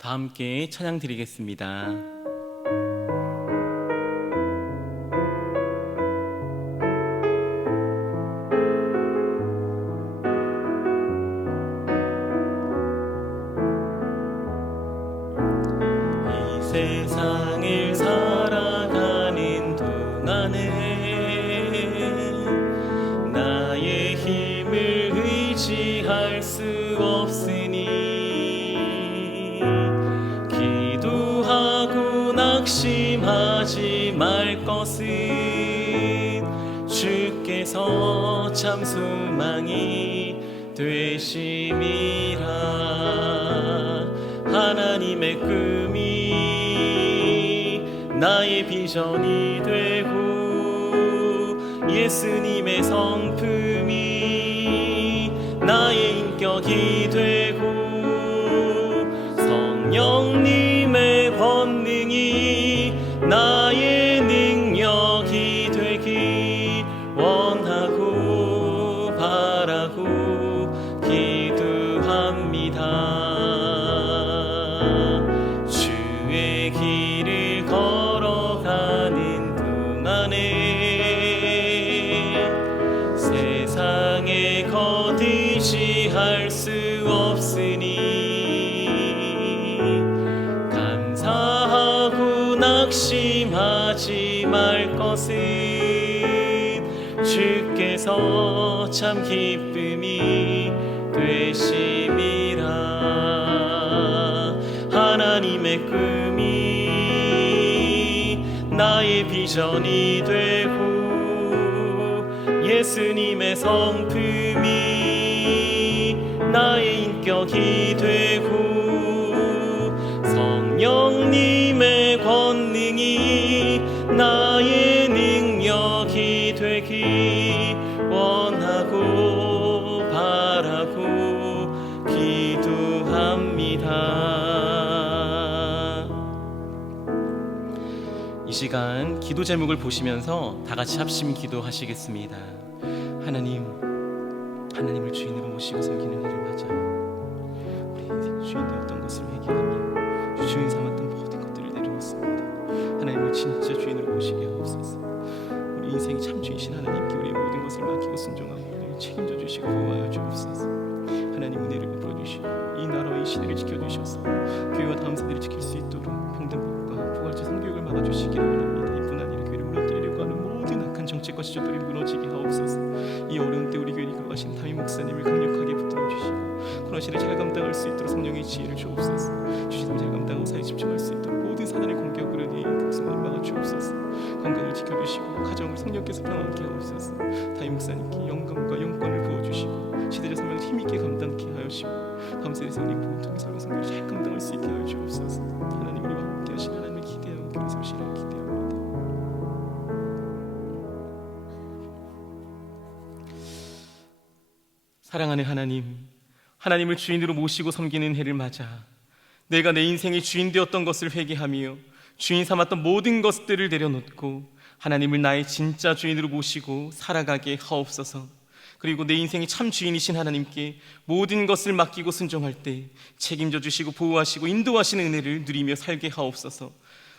다 함께 찬양 드리겠습니다. 이 세상을 살아가는 동안에 나의 힘을 의지할 수 없으니 낙심하지 말 것은 주께서 참 소망이 되심이라. 하나님의 꿈이 나의 비전이 되고 예수님의 성품이 나의 인격이 되고 성령님의 권능이 나의 능력이 되기 원하고 바라고 기도합니다. 주의 길을 걸어가는 동안에 세상에 거두지 할 수 없으니 감사하고 낙심하지 말 것은 주께서 참 기쁨이 되심이라. 하나님의 꿈이 나의 비전이 되고 예수님의 성품이 나의 인격이 되고 성령님의 권능이 나의 능력이 되기 원하고 바라고 기도합니다. 이 시간 기도 제목을 보시면서 다 같이 합심 기도하시겠습니다. 하나님을 주인으로 모시고 섬기는 일을 하자. 우리 인생 주인 되었던 것을 회개하며 주인 삼았던 모든 것들을 내려놓습니다. 하나님을 진짜 주인으로 모시게 하옵소서. 우리 인생이 참 주이신 하나님께 우리의 모든 것을 맡기고 순종하고 우리를 책임져 주시고 보호하여 주옵소서. 하나님 은혜를 베풀어 주시고 이 나라와 이 시대를 지켜주셔서 교회와 다음 세대를 지킬 수 지저들이 무너지게 하옵소서. 이 어려운 때 우리 교회를 이끌어가신 담임 목사님을 강력하게 붙들어 주시고 코로나 시대를 잘 감당할 수 있도록 성령의 지혜를 주옵소서. 주시됨을 잘 감당하고 사회에 집중할 수 있도록 모든 사단의 공격으로 이 극성을 막아 주옵소서. 건강을 지켜주시고 가정을 성령께서 평안케 하옵소서. 담임 목사님께 영광과 영권을 부어주시고 시대적 사명을 힘있게 감당케 하시고 다음 세대 성령 부흥 통해 설교 성교를 잘 감당할 수 있게 하여 주옵소서. 하나님 우리와 함께 하신 하나님을 기대하고 교회 세우시라고 기대합니다. 사랑하는 하나님, 하나님을 주인으로 모시고 섬기는 해를 맞아 내가 내 인생의 주인 되었던 것을 회개하며 주인 삼았던 모든 것들을 내려놓고 하나님을 나의 진짜 주인으로 모시고 살아가게 하옵소서. 그리고 내 인생의 참 주인이신 하나님께 모든 것을 맡기고 순종할 때 책임져 주시고 보호하시고 인도하시는 은혜를 누리며 살게 하옵소서.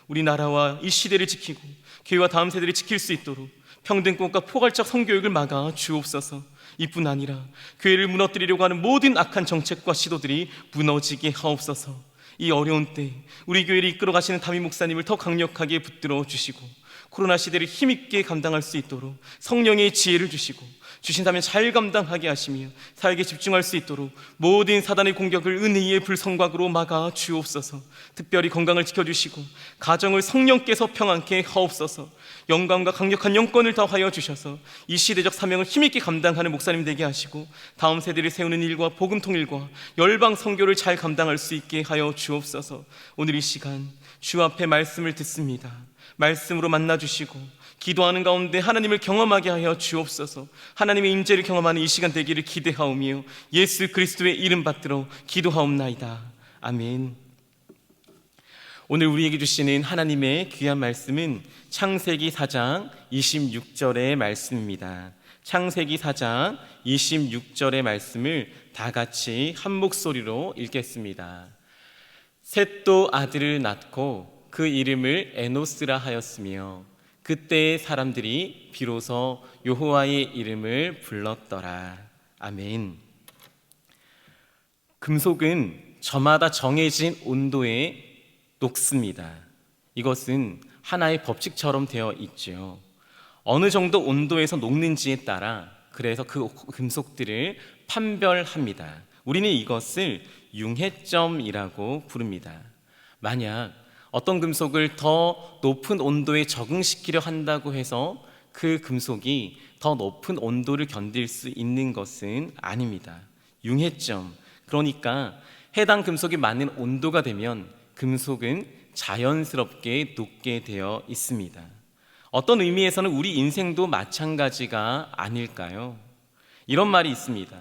우리나라와 이 시대를 지키고 교회와 다음 세대를 지킬 수 있도록 평등권과 포괄적 성교육을 막아 주옵소서. 이뿐 아니라 교회를 무너뜨리려고 하는 모든 악한 정책과 시도들이 무너지게 하옵소서. 이 어려운 때 우리 교회를 이끌어 가시는 담임 목사님을 더 강력하게 붙들어 주시고 코로나 시대를 힘있게 감당할 수 있도록 성령의 지혜를 주시고 주신다면 잘 감당하게 하시며 사역에 집중할 수 있도록 모든 사단의 공격을 은혜의 불성곽으로 막아 주옵소서. 특별히 건강을 지켜주시고 가정을 성령께서 평안케 하옵소서. 영광과 강력한 영권을 더하여 주셔서 이 시대적 사명을 힘있게 감당하는 목사님 되게 하시고 다음 세대를 세우는 일과 복음 통일과 열방 선교를 잘 감당할 수 있게 하여 주옵소서. 오늘 이 시간 주 앞에 말씀을 듣습니다. 말씀으로 만나주시고 기도하는 가운데 하나님을 경험하게 하여 주옵소서. 하나님의 임재를 경험하는 이 시간 되기를 기대하오며 예수 그리스도의 이름 받들어 기도하옵나이다. 아멘. 오늘 우리에게 주시는 하나님의 귀한 말씀은 창세기 4장 26절의 말씀입니다. 창세기 4장 26절의 말씀을 다 같이 한 목소리로 읽겠습니다. 셋도 아들을 낳고 그 이름을 에노스라 하였으며 그때의 사람들이 비로소 여호와의 이름을 불렀더라. 아멘. 금속은 저마다 정해진 온도에 녹습니다. 이것은 하나의 법칙처럼 되어 있죠. 어느 정도 온도에서 녹는지에 따라 그래서 그 금속들을 판별합니다. 우리는 이것을 융해점이라고 부릅니다. 만약 어떤 금속을 더 높은 온도에 적응시키려 한다고 해서 그 금속이 더 높은 온도를 견딜 수 있는 것은 아닙니다. 융해점, 그러니까 해당 금속이 맞는 온도가 되면 금속은 자연스럽게 녹게 되어 있습니다. 어떤 의미에서는 우리 인생도 마찬가지가 아닐까요? 이런 말이 있습니다.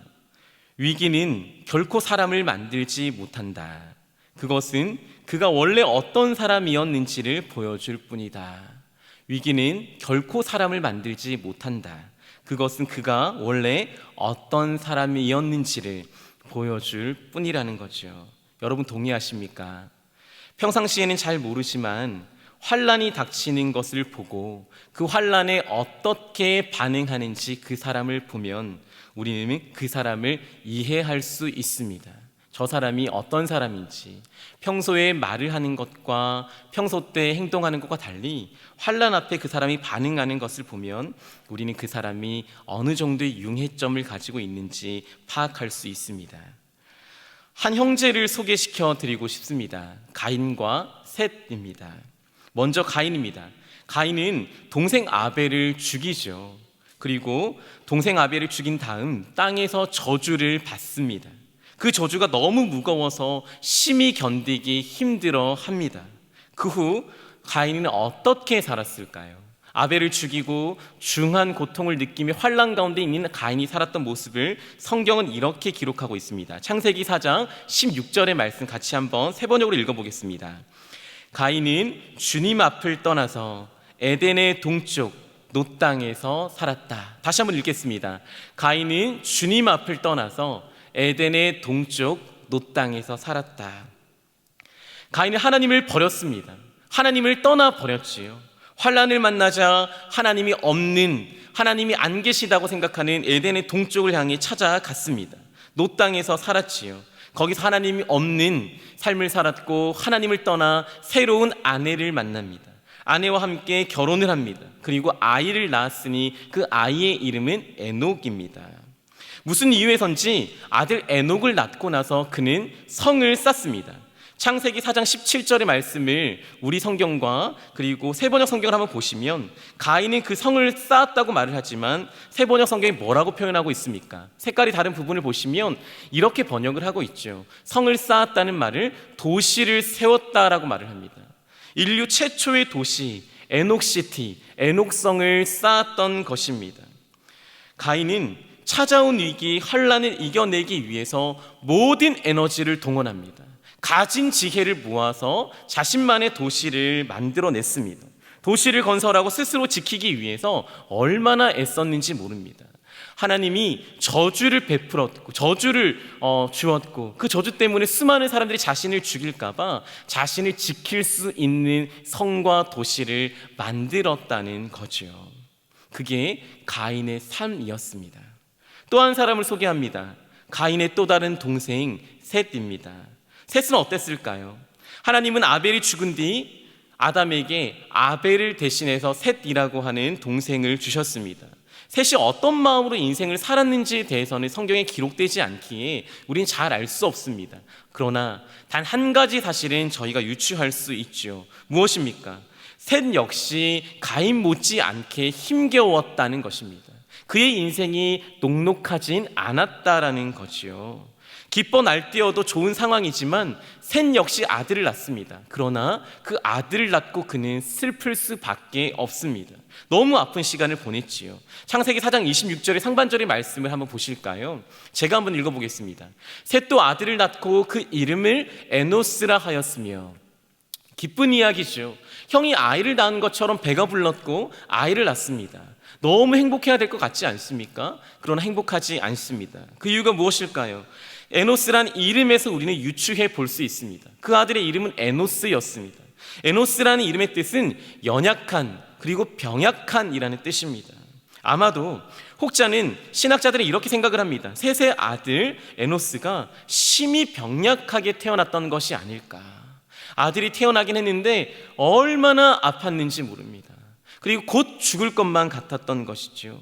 위기는 결코 사람을 만들지 못한다. 그것은 그가 원래 어떤 사람이었는지를 보여줄 뿐이다. 위기는 결코 사람을 만들지 못한다. 그것은 그가 원래 어떤 사람이었는지를 보여줄 뿐이라는 거죠. 여러분 동의하십니까? 평상시에는 잘 모르지만 환난이 닥치는 것을 보고 그 환난에 어떻게 반응하는지 그 사람을 보면 우리는 그 사람을 이해할 수 있습니다. 저 사람이 어떤 사람인지, 평소에 말을 하는 것과 평소 때 행동하는 것과 달리 환난 앞에 그 사람이 반응하는 것을 보면 우리는 그 사람이 어느 정도의 융해점을 가지고 있는지 파악할 수 있습니다. 한 형제를 소개시켜 드리고 싶습니다. 가인과 셋입니다. 먼저 가인입니다. 가인은 동생 아벨을 죽이죠. 그리고 동생 아벨을 죽인 다음 땅에서 저주를 받습니다. 그 저주가 너무 무거워서 심히 견디기 힘들어 합니다. 그 후 가인은 어떻게 살았을까요? 아벨을 죽이고 중한 고통을 느끼며 환난 가운데 있는 가인이 살았던 모습을 성경은 이렇게 기록하고 있습니다. 창세기 4장 16절의 말씀 같이 한번 세 번역으로 읽어보겠습니다. 가인은 주님 앞을 떠나서 에덴의 동쪽 노 땅에서 살았다. 다시 한번 읽겠습니다. 가인은 주님 앞을 떠나서 에덴의 동쪽 노 땅에서 살았다. 가인은 하나님을 버렸습니다. 하나님을 떠나버렸지요. 환난을 만나자 하나님이 없는, 하나님이 안 계시다고 생각하는 에덴의 동쪽을 향해 찾아갔습니다. 노 땅에서 살았지요. 거기서 하나님이 없는 삶을 살았고 하나님을 떠나 새로운 아내를 만납니다. 아내와 함께 결혼을 합니다. 그리고 아이를 낳았으니 그 아이의 이름은 에녹입니다. 무슨 이유에선지 아들 에녹을 낳고 나서 그는 성을 쌓습니다. 창세기 4장 17절의 말씀을 우리 성경과 그리고 세번역 성경을 한번 보시면 가인은 그 성을 쌓았다고 말을 하지만 세번역 성경이 뭐라고 표현하고 있습니까? 색깔이 다른 부분을 보시면 이렇게 번역을 하고 있죠. 성을 쌓았다는 말을 도시를 세웠다라고 말을 합니다. 인류 최초의 도시 에녹시티, 에녹성을 쌓았던 것입니다. 가인은 찾아온 위기, 환난을 이겨내기 위해서 모든 에너지를 동원합니다. 가진 지혜를 모아서 자신만의 도시를 만들어냈습니다. 도시를 건설하고 스스로 지키기 위해서 얼마나 애썼는지 모릅니다. 하나님이 저주를 베풀었고 저주를 주었고 그 저주 때문에 수많은 사람들이 자신을 죽일까 봐 자신을 지킬 수 있는 성과 도시를 만들었다는 거죠. 그게 가인의 삶이었습니다. 또 한 사람을 소개합니다. 가인의 또 다른 동생 셋입니다. 셋은 어땠을까요? 하나님은 아벨이 죽은 뒤 아담에게 아벨을 대신해서 셋이라고 하는 동생을 주셨습니다. 셋이 어떤 마음으로 인생을 살았는지에 대해서는 성경에 기록되지 않기에 우린 잘 알 수 없습니다. 그러나 단 한 가지 사실은 저희가 유추할 수 있죠. 무엇입니까? 셋 역시 가인 못지않게 힘겨웠다는 것입니다. 그의 인생이 녹록하진 않았다라는 거지요. 기뻐 날뛰어도 좋은 상황이지만 셋 역시 아들을 낳습니다. 그러나 그 아들을 낳고 그는 슬플 수밖에 없습니다. 너무 아픈 시간을 보냈지요. 창세기 4장 26절의 상반절의 말씀을 한번 보실까요? 제가 한번 읽어보겠습니다. 셋도 아들을 낳고 그 이름을 에노스라 하였으며. 기쁜 이야기죠. 형이 아이를 낳은 것처럼 배가 불렀고 아이를 낳습니다. 너무 행복해야 될 것 같지 않습니까? 그러나 행복하지 않습니다. 그 이유가 무엇일까요? 에노스란 이름에서 우리는 유추해 볼 수 있습니다. 그 아들의 이름은 에노스였습니다. 에노스라는 이름의 뜻은 연약한 그리고 병약한이라는 뜻입니다. 아마도 혹자는 신학자들이 이렇게 생각을 합니다. 셋의 아들 에노스가 심히 병약하게 태어났던 것이 아닐까. 아들이 태어나긴 했는데 얼마나 아팠는지 모릅니다. 그리고 곧 죽을 것만 같았던 것이죠.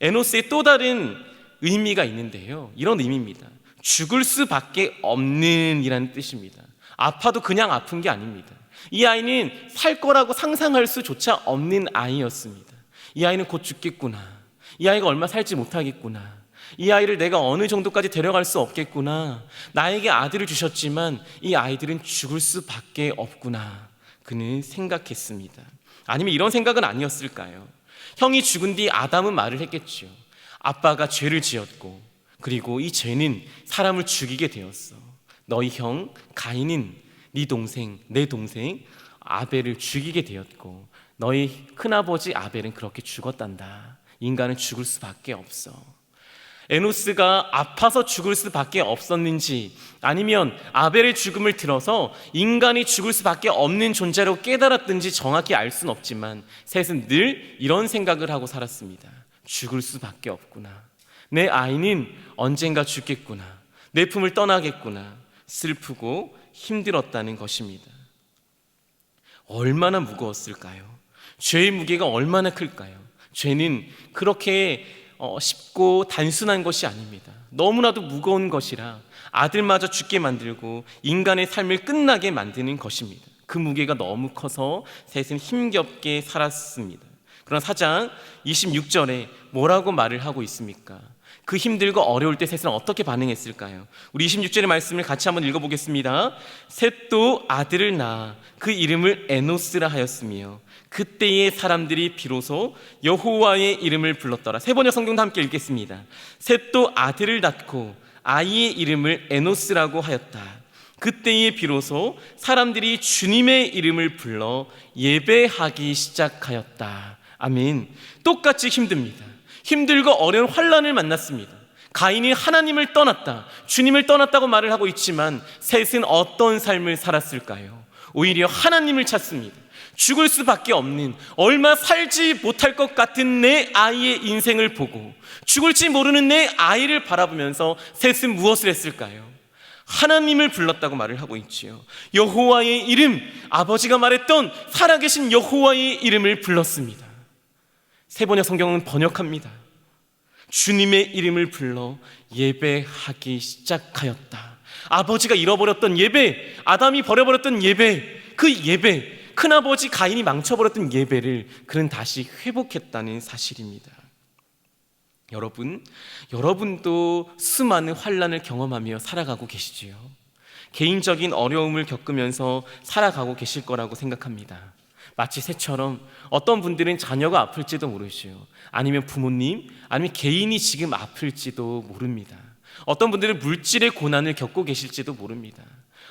에노스의 또 다른 의미가 있는데요, 이런 의미입니다. 죽을 수밖에 없는 이라는 뜻입니다. 아파도 그냥 아픈 게 아닙니다. 이 아이는 살 거라고 상상할 수조차 없는 아이였습니다. 이 아이는 곧 죽겠구나. 이 아이가 얼마 살지 못하겠구나. 이 아이를 내가 어느 정도까지 데려갈 수 없겠구나. 나에게 아들을 주셨지만 이 아이들은 죽을 수밖에 없구나. 그는 생각했습니다. 아니면 이런 생각은 아니었을까요? 형이 죽은 뒤 아담은 말을 했겠죠. 아빠가 죄를 지었고 그리고 이 죄는 사람을 죽이게 되었어. 너희 형 가인은 네 동생, 내 동생 아벨을 죽이게 되었고 너희 큰아버지 아벨은 그렇게 죽었단다. 인간은 죽을 수밖에 없어. 에노스가 아파서 죽을 수밖에 없었는지 아니면 아벨의 죽음을 들어서 인간이 죽을 수밖에 없는 존재로 깨달았든지 정확히 알 수는 없지만 셋은 늘 이런 생각을 하고 살았습니다. 죽을 수밖에 없구나. 내 아이는 언젠가 죽겠구나. 내 품을 떠나겠구나. 슬프고 힘들었다는 것입니다. 얼마나 무거웠을까요? 죄의 무게가 얼마나 클까요? 죄는 그렇게 쉽고 단순한 것이 아닙니다. 너무나도 무거운 것이라 아들마저 죽게 만들고 인간의 삶을 끝나게 만드는 것입니다. 그 무게가 너무 커서 셋은 힘겹게 살았습니다. 그러나 4장 26절에 뭐라고 말을 하고 있습니까? 그 힘들고 어려울 때 셋은 어떻게 반응했을까요? 우리 26절의 말씀을 같이 한번 읽어보겠습니다. 셋도 아들을 낳아 그 이름을 에노스라 하였으며 그때의 사람들이 비로소 여호와의 이름을 불렀더라. 세번역 성경도 함께 읽겠습니다. 셋도 아들을 낳고 아이의 이름을 에노스라고 하였다. 그때에 비로소 사람들이 주님의 이름을 불러 예배하기 시작하였다. 아멘. 똑같이 힘듭니다. 힘들고 어려운 환난을 만났습니다. 가인이 하나님을 떠났다, 주님을 떠났다고 말을 하고 있지만 셋은 어떤 삶을 살았을까요? 오히려 하나님을 찾습니다. 죽을 수밖에 없는, 얼마 살지 못할 것 같은 내 아이의 인생을 보고 죽을지 모르는 내 아이를 바라보면서 셋은 무엇을 했을까요? 하나님을 불렀다고 말을 하고 있지요. 여호와의 이름, 아버지가 말했던 살아계신 여호와의 이름을 불렀습니다. 세번역 성경은 번역합니다. 주님의 이름을 불러 예배하기 시작하였다. 아버지가 잃어버렸던 예배, 아담이 버려버렸던 예배, 그 예배, 큰아버지 가인이 망쳐버렸던 예배를 그는 다시 회복했다는 사실입니다. 여러분도 수많은 환난을 경험하며 살아가고 계시지요. 개인적인 어려움을 겪으면서 살아가고 계실 거라고 생각합니다. 마치 새처럼 어떤 분들은 자녀가 아플지도 모르시요, 아니면 부모님, 아니면 개인이 지금 아플지도 모릅니다. 어떤 분들은 물질의 고난을 겪고 계실지도 모릅니다.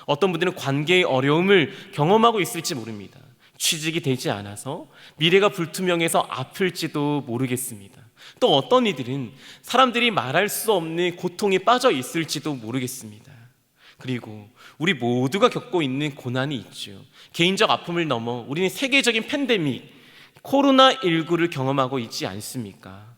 어떤 분들은 관계의 어려움을 경험하고 있을지 모릅니다. 취직이 되지 않아서 미래가 불투명해서 아플지도 모르겠습니다. 또 어떤 이들은 사람들이 말할 수 없는 고통에 빠져 있을지도 모르겠습니다. 그리고 우리 모두가 겪고 있는 고난이 있죠. 개인적 아픔을 넘어 우리는 세계적인 팬데믹, 코로나19를 경험하고 있지 않습니까?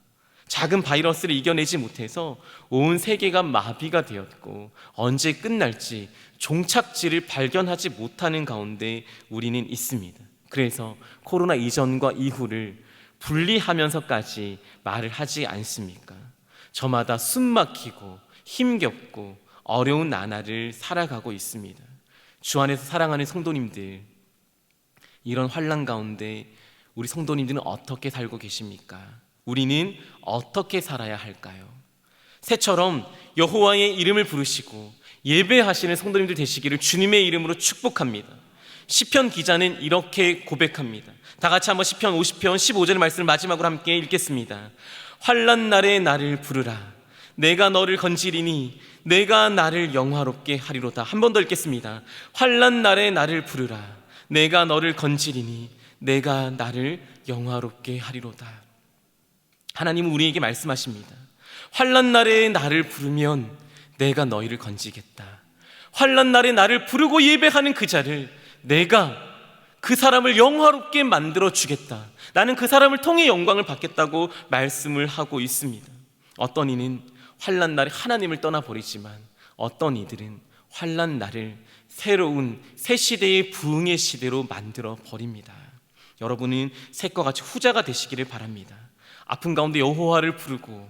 작은 바이러스를 이겨내지 못해서 온 세계가 마비가 되었고 언제 끝날지 종착지를 발견하지 못하는 가운데 우리는 있습니다. 그래서 코로나 이전과 이후를 분리하면서까지 말을 하지 않습니까? 저마다 숨 막히고 힘겹고 어려운 나날을 살아가고 있습니다. 주 안에서 사랑하는 성도님들, 이런 환난 가운데 우리 성도님들은 어떻게 살고 계십니까? 우리는 어떻게 살아야 할까요? 새처럼 여호와의 이름을 부르시고 예배하시는 성도님들 되시기를 주님의 이름으로 축복합니다. 시편 기자는 이렇게 고백합니다. 다 같이 한번 시편 50편 15절의 말씀을 마지막으로 함께 읽겠습니다. 환난 날에 나를 부르라. 내가 너를 건지리니 내가 나를 영화롭게 하리로다. 한 번 더 읽겠습니다. 환난 날에 나를 부르라. 내가 너를 건지리니 내가 나를 영화롭게 하리로다. 하나님은 우리에게 말씀하십니다. 환난 날에 나를 부르면 내가 너희를 건지겠다. 환난 날에 나를 부르고 예배하는 그 자를 내가 그 사람을 영화롭게 만들어 주겠다. 나는 그 사람을 통해 영광을 받겠다고 말씀을 하고 있습니다. 어떤 이는 환난 날에 하나님을 떠나버리지만 어떤 이들은 환난 날을 새로운 새 시대의 부흥의 시대로 만들어 버립니다. 여러분은 셋과 같이 후자가 되시기를 바랍니다. 아픈 가운데 여호와를 부르고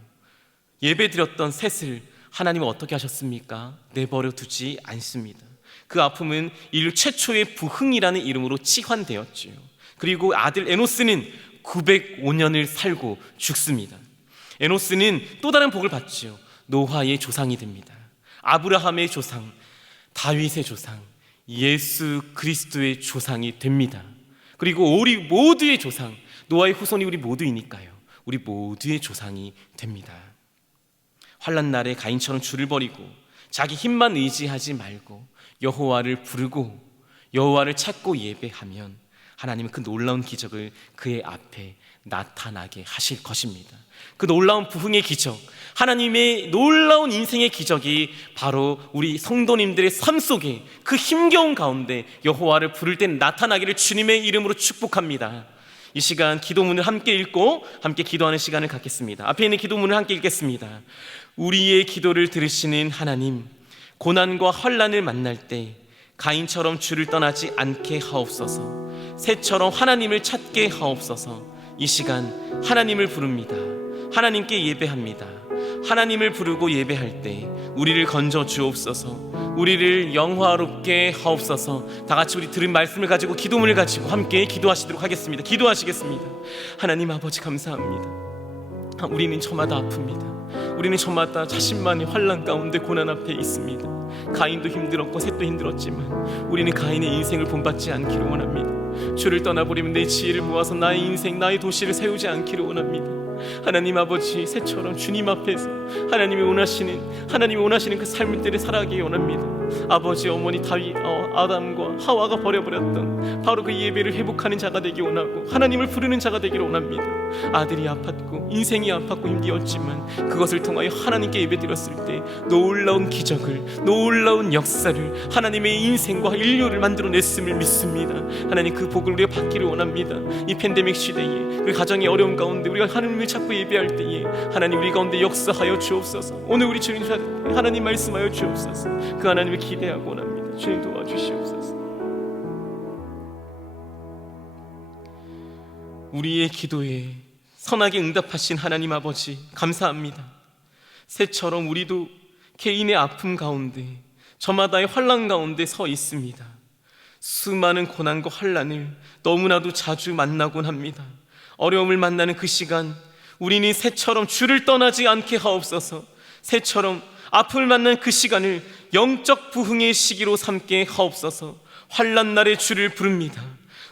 예배드렸던 셋을 하나님은 어떻게 하셨습니까? 내버려 두지 않습니다. 그 아픔은 인류 최초의 부흥이라는 이름으로 치환되었지요. 그리고 아들 에노스는 905년을 살고 죽습니다. 에노스는 또 다른 복을 받지요. 노아의 조상이 됩니다. 아브라함의 조상, 다윗의 조상, 예수 그리스도의 조상이 됩니다. 그리고 우리 모두의 조상, 노아의 후손이 우리 모두이니까요, 우리 모두의 조상이 됩니다. 환난 날에 가인처럼 줄을 버리고 자기 힘만 의지하지 말고 여호와를 부르고 여호와를 찾고 예배하면 하나님은 그 놀라운 기적을 그의 앞에 나타나게 하실 것입니다. 그 놀라운 부흥의 기적, 하나님의 놀라운 인생의 기적이 바로 우리 성도님들의 삶 속에 그 힘겨운 가운데 여호와를 부를 때 나타나기를 주님의 이름으로 축복합니다. 이 시간 기도문을 함께 읽고 함께 기도하는 시간을 갖겠습니다. 앞에 있는 기도문을 함께 읽겠습니다. 우리의 기도를 들으시는 하나님, 고난과 환난을 만날 때 가인처럼 주를 떠나지 않게 하옵소서. 새처럼 하나님을 찾게 하옵소서. 이 시간 하나님을 부릅니다. 하나님께 예배합니다. 하나님을 부르고 예배할 때 우리를 건져 주옵소서. 우리를 영화롭게 하옵소서. 다 같이 우리 들은 말씀을 가지고 기도문을 가지고 함께 기도하시도록 하겠습니다. 기도하시겠습니다. 하나님 아버지 감사합니다. 우리는 저마다 아픕니다. 우리는 저마다 자신만의 환난 가운데 고난 앞에 있습니다. 가인도 힘들었고 셋도 힘들었지만 우리는 가인의 인생을 본받지 않기를 원합니다. 주를 떠나버리면 내 지혜를 모아서 나의 인생, 나의 도시를 세우지 않기를 원합니다. 하나님 아버지, 새처럼 주님 앞에서 하나님이 원하시는 그 삶들을 살아가기 원합니다. 아버지, 어머니 다윗, 아담과 하와가 버려버렸던 바로 그 예배를 회복하는 자가 되기 원하고 하나님을 부르는 자가 되기를 원합니다. 아들이 아팠고 인생이 아팠고 힘들었지만 그것을 통하여 하나님께 예배드렸을 때 놀라운 기적을, 놀라운 역사를, 하나님의 인생과 인류를 만들어냈음을 믿습니다. 하나님, 그 복을 우리가 받기를 원합니다. 이 팬데믹 시대에 그 가정의 어려움 가운데 우리가 하나님을 찾고 예배할 때에 하나님 우리 가운데 역사하여 주옵소서. 오늘 우리 주님 하나님 말씀하여 주옵소서. 그 하나님을 기대하고 원합니다. 주님 도와주시옵소서. 우리의 기도에 선하게 응답하신 하나님 아버지 감사합니다. 새처럼 우리도 개인의 아픔 가운데, 저마다의 환난 가운데 서 있습니다. 수많은 고난과 환난을 너무나도 자주 만나곤 합니다. 어려움을 만나는 그 시간, 우리는 새처럼 주를 떠나지 않게 하옵소서. 새처럼 아픔을 만난 그 시간을 영적 부흥의 시기로 삼게 하옵소서. 환난 날에 주를 부릅니다.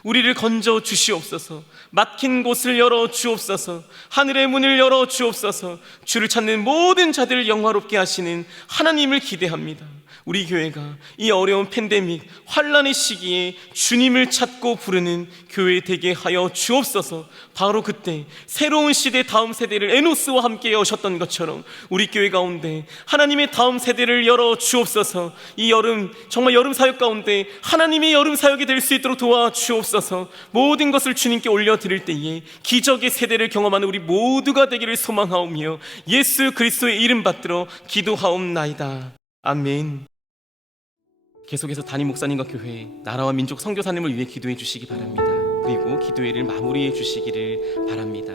우리를 건져 주시옵소서. 막힌 곳을 열어 주옵소서. 하늘의 문을 열어 주옵소서. 주를 찾는 모든 자들을 영화롭게 하시는 하나님을 기대합니다. 우리 교회가 이 어려운 팬데믹 환난의 시기에 주님을 찾고 부르는 교회 되게 하여 주옵소서. 바로 그때 새로운 시대 다음 세대를 에노스와 함께 여셨던 것처럼 우리 교회 가운데 하나님의 다음 세대를 열어 주옵소서. 이 여름 정말 여름 사역 가운데 하나님의 여름 사역이 될 수 있도록 도와 주옵소서. 모든 것을 주님께 올려드릴 때에 기적의 세대를 경험하는 우리 모두가 되기를 소망하오며 예수 그리스도의 이름 받들어 기도하옵나이다. 아멘. 계속해서 담임 목사님과 교회, 나라와 민족 선교사님을 위해 기도해 주시기 바랍니다. 그리고 기도회를 마무리해 주시기를 바랍니다.